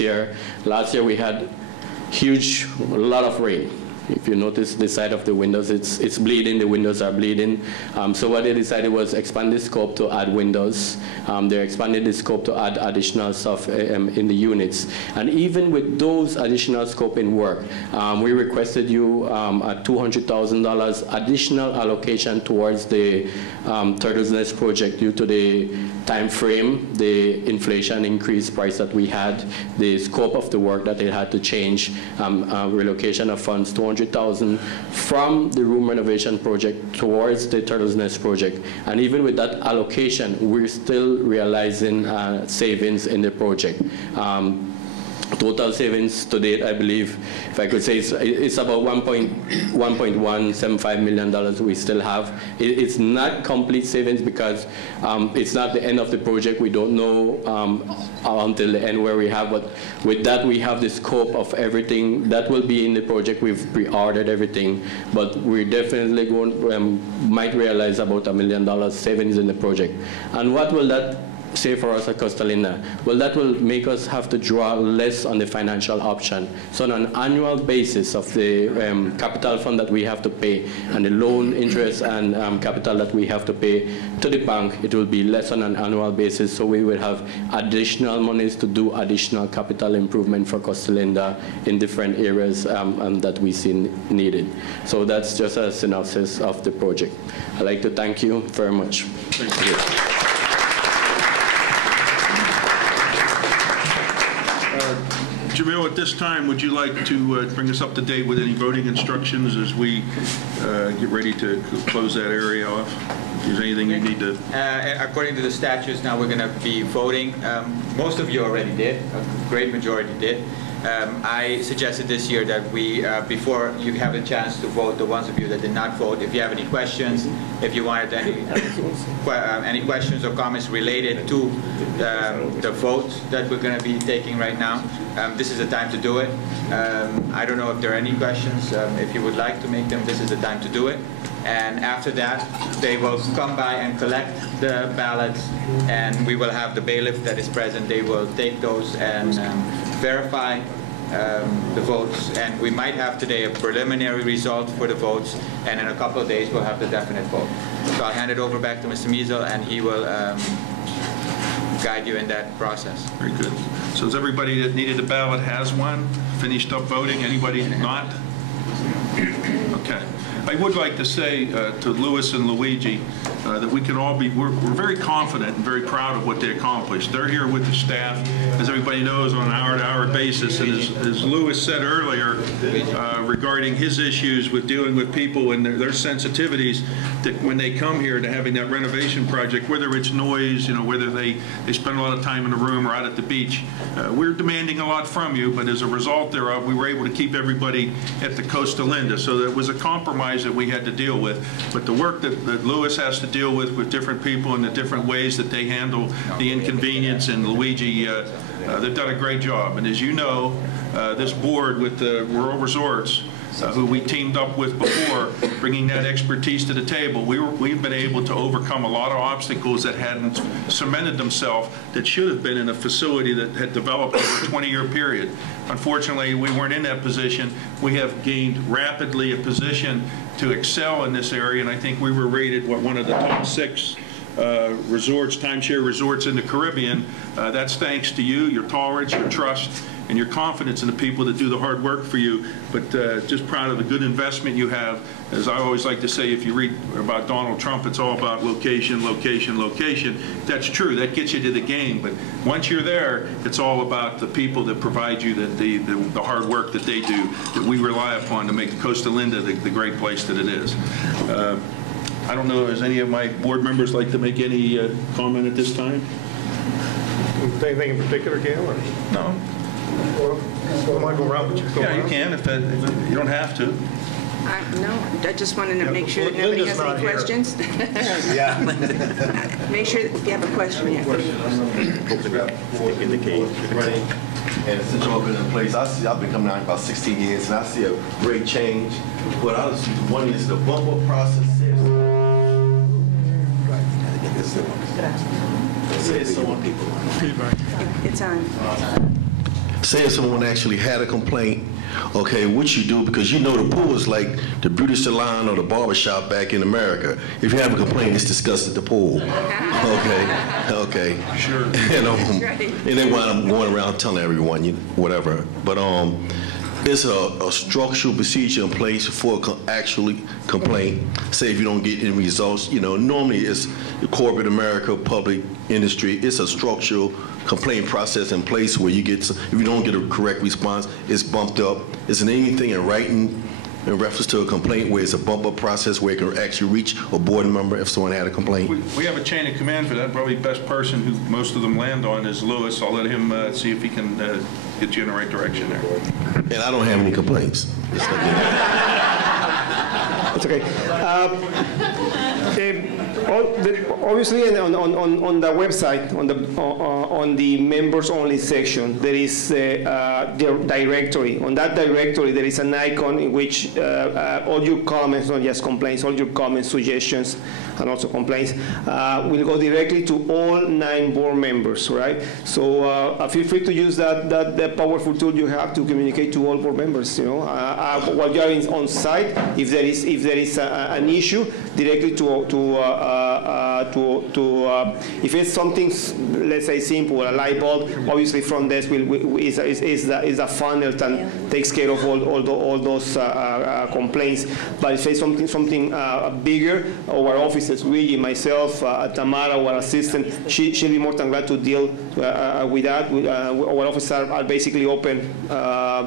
year. Last year we had a lot of rain. If you notice the side of the windows, it's bleeding, the windows are bleeding. So what they decided was expand the scope to add windows. They expanded the scope to add additional stuff in the units. And even with those additional scope in work, we requested you a $200,000 additional allocation towards the Turtle's Nest project due to the time frame, the inflation increase price that we had, the scope of the work that it had to change, relocation of funds, $200,000 from the room renovation project towards the Turtle's Nest project. And even with that allocation, we're still realizing savings in the project. Total savings to date, I believe, if I could say, it's about $1.175 million we still have. It's not complete savings because it's not the end of the project. We don't know until the end where we have, but with that we have the scope of everything that will be in the project. We've pre-ordered everything, but we're definitely going, might realize about $1 million savings in the project. And what will that say for us at Costa? Well, that will make us have to draw less on the financial option. So on an annual basis of the capital fund that we have to pay and the loan interest and capital that we have to pay to the bank, it will be less on an annual basis. So we will have additional monies to do additional capital improvement for Costa in different areas that we see needed. So that's just a synopsis of the project. I'd like to thank you very much. Thank you. Jamil, at this time, would you like to bring us up to date with any voting instructions as we get ready to close that area off? Is there anything you need to? According to the statutes, now we're going to be voting. Most of you already did. A great majority did. I suggested this year that we, before you have a chance to vote, the ones of you that did not vote, if you have any questions, if you wanted any questions or comments related to the vote that we're going to be taking right now, this is the time to do it. I don't know if there are any questions. If you would like to make them, this is the time to do it. And after that, they will come by and collect the ballots, and we will have the bailiff that is present. They will take those and verify the votes, and we might have today a preliminary result for the votes, and in a couple of days we'll have the definite vote. So I'll hand it over back to Mr. Miesel, and he will guide you in that process. Very good. So is everybody that needed a ballot has one? Finished up voting? Anybody not? Okay. I would like to say to Louis and Luigi that we can all be, we're very confident and very proud of what they accomplished. They're here with the staff, as everybody knows, on an hour-to-hour basis. And as Louis said earlier, regarding his issues with dealing with people and their sensitivities, that when they come here to having that renovation project, whether it's noise, you know, whether they spend a lot of time in the room or out at the beach, we're demanding a lot from you, but as a result thereof, we were able to keep everybody at the Costa Linda. So that was a compromise that we had to deal with. But the work that Louis has to deal with different people and the different ways that they handle the inconvenience, and Luigi, they've done a great job. And as you know, this board with the Rural Resorts, who we teamed up with before, bringing that expertise to the table, we've been able to overcome a lot of obstacles that hadn't cemented themselves, that should have been in a facility that had developed over a 20-year period. Unfortunately, we weren't in that position. We have gained rapidly a position to excel in this area, and I think we were rated one of the top 6 resorts, timeshare resorts in the Caribbean. That's thanks to you, your tolerance, your trust, and your confidence in the people that do the hard work for you. But just proud of the good investment you have. As I always like to say, if you read about Donald Trump, it's all about location, location, location. That's true. That gets you to the game. But once you're there, it's all about the people that provide you the hard work that they do, that we rely upon to make Costa Linda the great place that it is. I don't know, does any of my board members like to make any comment at this time? Anything in particular, Gail? Or? No. Well, I might go around, but you can go around. Yeah, you can. If you don't have to. No, I just wanted to make sure that nobody has any questions. Yeah. Make sure that if you have a question, you have Stick in the cage. Running, and since you've been in place, I've been coming out about 16 years, and I see a great change. What I was wondering is the bump-up process. It's on. say if someone actually had a complaint, okay, what you do, because you know the pool is like the beauty salon or the barber shop back in America. If you have a complaint, it's discussed at the pool. Okay. Sure. And then while I'm going around telling everyone, whatever. But it's a structural procedure in place for actually complaint. Say if you don't get any results, normally it's corporate America, public industry. It's a structural complaint process in place where if you don't get a correct response, it's bumped up. Isn't anything in writing in reference to a complaint where it's a bump up process where it can actually reach a board member if someone had a complaint? We have a chain of command for that. Probably the best person who most of them land on is Lewis. I'll let him see if he can get you in the right direction there. And I don't have any complaints. It's okay. Obviously, on the website, on the members-only section, there is the directory. On that directory, there is an icon in which all your comments, not just complaints, all your comments, suggestions, and also complaints, will go directly to all 9 board members, right? So feel free to use that powerful tool you have to communicate to all board members. While you are on site, if there is an issue, directly if it's something, let's say simple, a light bulb, obviously front desk is a funnel that takes care of all those complaints. But if it's something bigger, our offices, Luigi, myself, Tamara, our assistant, she'll be more than glad to deal with that. Our offices are basically open.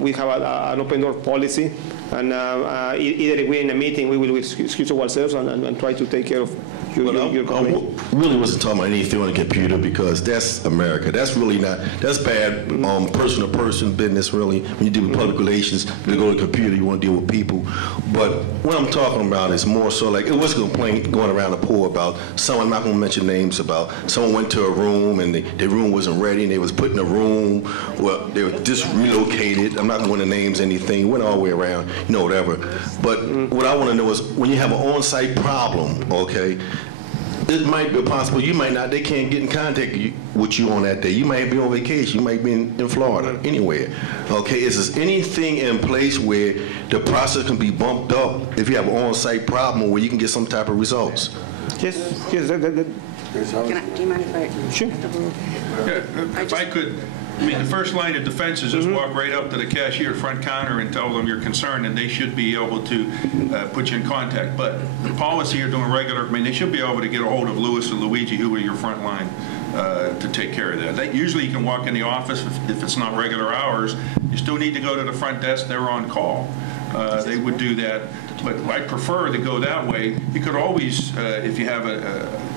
We have an open door policy. And either if we're in a meeting, we will excuse ourselves and try to take care of your complaint. I really wasn't talking about anything on the computer because that's America. That's really that's bad person to person business, really. When you deal with public relations, you go to the computer, you want to deal with people. But what I'm talking about is more so like, it was a complaint going around the pool about someone, I'm not going to mention names, about someone went to a room and their room wasn't ready and they was put in a room, well, they were just relocated. I'm not going to names anything, went all the way around, whatever. But what I want to know is when you have an on-site problem, okay, it might be possible they can't get in contact with you on that day. You might be on vacation. You might be in Florida, anywhere. Okay, is there anything in place where the process can be bumped up if you have an on-site problem where you can get some type of results? Yes. Do you mind if I? Sure. Yeah, if I could. The first line of defense is just walk right up to the cashier front counter and tell them you're concerned, and they should be able to put you in contact. But the policy you're doing regular, they should be able to get a hold of Louis or Luigi, who are your front line, to take care of that. Usually you can walk in the office if it's not regular hours. You still need to go to the front desk. They're on call. They would do that. But I prefer to go that way. You could always, if you have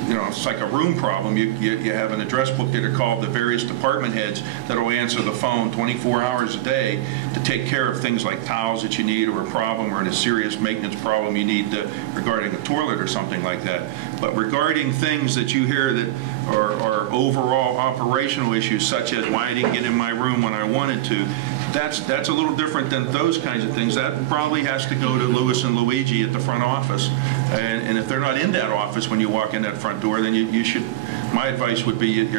it's like a room problem, you have an address book there to call the various department heads that will answer the phone 24 hours a day to take care of things like towels that you need, or a problem, or a serious maintenance problem you need regarding a toilet or something like that. But regarding things that you hear that are overall operational issues, such as why I didn't get in my room when I wanted to, that's a little different than those kinds of things. That probably has to go to Louis and Luigi at the front office. And if they're not in that office when you walk in that front door, then you should, my advice would be you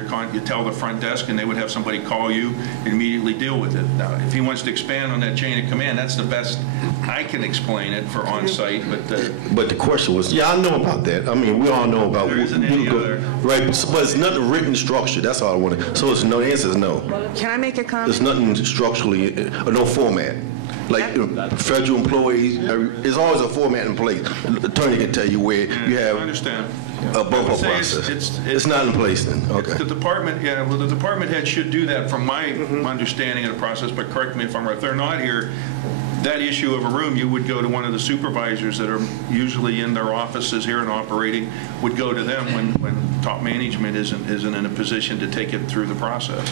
tell the front desk and they would have somebody call you and immediately deal with it. Now, if he wants to expand on that chain of command, that's the best I can explain it for on-site. But the question was, yeah, I know about that. We all know about there isn't any other. Right, but it's nothing written structure. That's all I wanted. So the answer is no. Can I make a comment? There's nothing structurally, or no format. Like federal employees, there's always a format in place. The attorney can tell you where you have a bump-up process. It's not in place then. Okay. The department, the department head should do that from my understanding of the process, but correct me if I'm right. If they're not here, that issue of a room, you would go to one of the supervisors that are usually in their offices here and operating, would go to them when top management isn't in a position to take it through the process.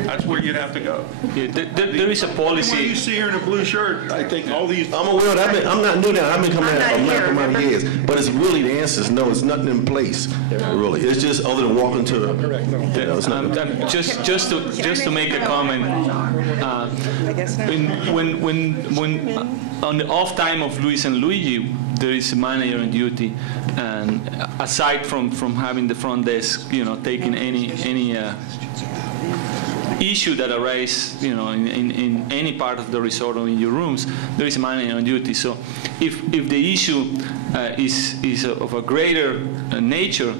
That's where you'd have to go. Yeah, there is a policy. What you see here in a blue shirt, I think all these. I'm aware of that. I'm not new now. I've been coming out years. But it's really, the answer is no. It's nothing in place. Really, it's just other than walking to. Just to make a comment. I guess not. When on the off time of Luis and Luigi, there is a manager on duty, and aside from having the front desk, taking any issue that arises, in any part of the resort or in your rooms, there is a manager on duty. So if the issue is of a greater nature,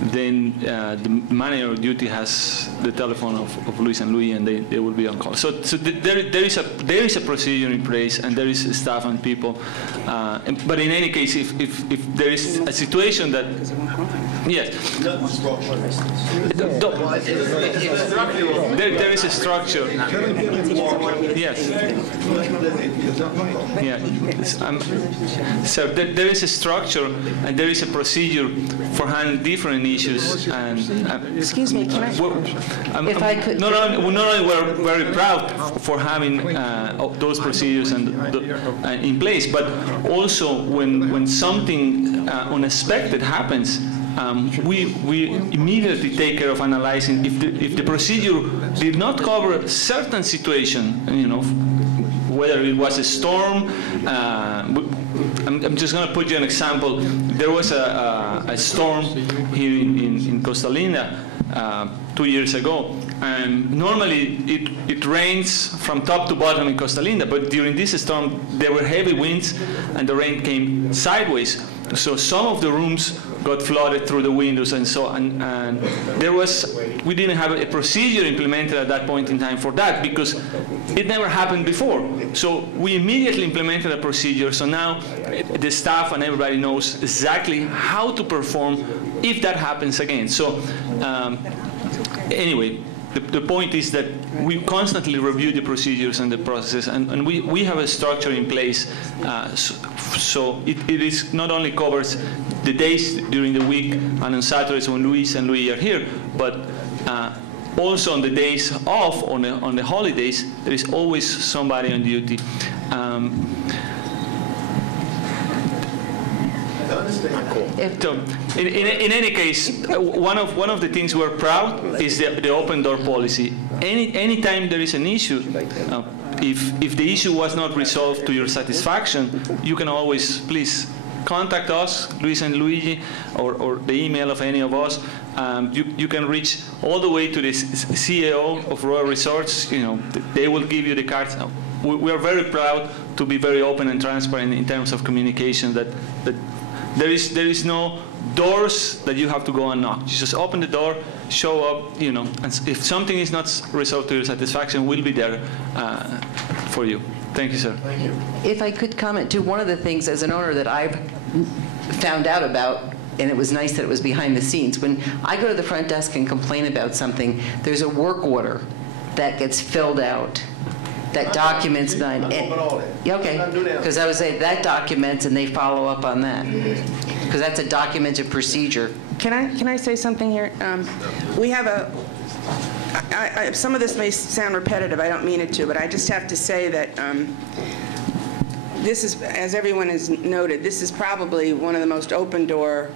then the manager on duty has the telephone of Luis and Louis, and they will be on call. So there is a procedure in place, and there is staff and people. But in any case, if there is a situation that, yes, there is a structure. Yes. Yeah. So there is a structure, and there is a procedure for handling different issues. And Excuse me, can I? If I could. Not only we're very proud for having those procedures and in place, but also when something unexpected happens, we immediately take care of analyzing if the procedure did not cover a certain situation, whether it was a storm. I'm just going to put you an example. There was a storm here in Costa Linda 2 years ago, and normally it rains from top to bottom in Costa Linda, but during this storm there were heavy winds and the rain came sideways. So some of the rooms got flooded through the windows, and so and we didn't have a procedure implemented at that point in time for that, because it never happened before. So we immediately implemented a procedure. So now the staff and everybody knows exactly how to perform if that happens again. So anyway, the point is that we constantly review the procedures and the processes, and we have a structure in place, so it is not only covers the days during the week and on Saturdays when Luis and Louis are here, but also on the days off, on the holidays, there is always somebody on duty. So, in any case, one of the things we're proud is the open door policy. Anytime there is an issue, if the issue was not resolved to your satisfaction, you can always please contact us, Luis and Luigi, or the email of any of us. You can reach all the way to the CEO of Royal Resorts. They will give you the cards. We are very proud to be very open and transparent in terms of communication. That there is no doors that you have to go and knock. You just open the door, show up, and if something is not resolved to your satisfaction, we'll be there for you. Thank you, sir. Thank you. If I could comment too, one of the things as an owner that I've found out about, and it was nice that it was behind the scenes, when I go to the front desk and complain about something, there's a work order that gets filled out that documents mine. Yeah, okay, because I would say that documents and they follow up on that, because that's a documented procedure. Can I say something here? We have some of this may sound repetitive, I don't mean it to, but I just have to say that this is, as everyone has noted, this is probably one of the most open door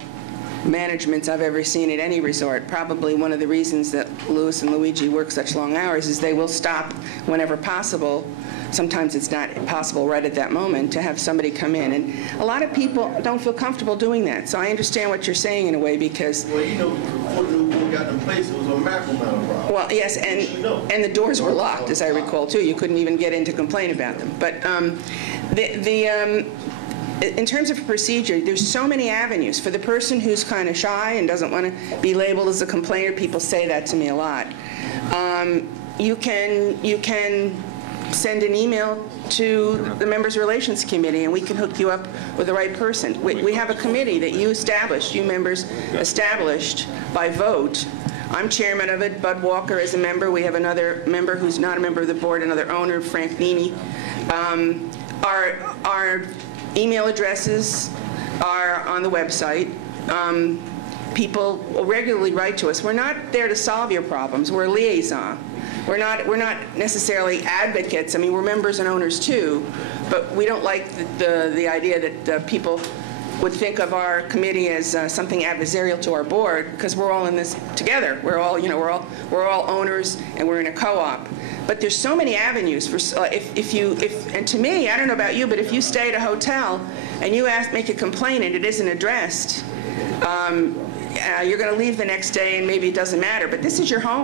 managements I've ever seen at any resort. Probably one of the reasons that Louis and Luigi work such long hours is they will stop whenever possible. Sometimes it's not possible right at that moment to have somebody come in. And a lot of people don't feel comfortable doing that. So I understand what you're saying in a way, because... Well, before the new rule got in place, it was a massive amount of problems. Well, yes, and the doors were locked, as I recall, too. You couldn't even get in to complain about them. But in terms of procedure, there's so many avenues. For the person who's kind of shy and doesn't want to be labeled as a complainer, people say that to me a lot. You can send an email to the Members Relations Committee, and we can hook you up with the right person. We have a committee that you members established by vote. I'm chairman of it. Bud Walker is a member. We have another member who's not a member of the board, another owner, Frank Nini. Our email addresses are on the website. People regularly write to us. We're not there to solve your problems. We're a liaison. We're not necessarily advocates. I mean, we're members and owners too, but we don't like the idea that people would think of our committee as something adversarial to our board, because we're all in this together. We're all owners, and we're in a co-op. But there's so many avenues for and to me, I don't know about you, but if you stay at a hotel and you make a complaint and it isn't addressed, you're going to leave the next day and maybe it doesn't matter. But this is your home.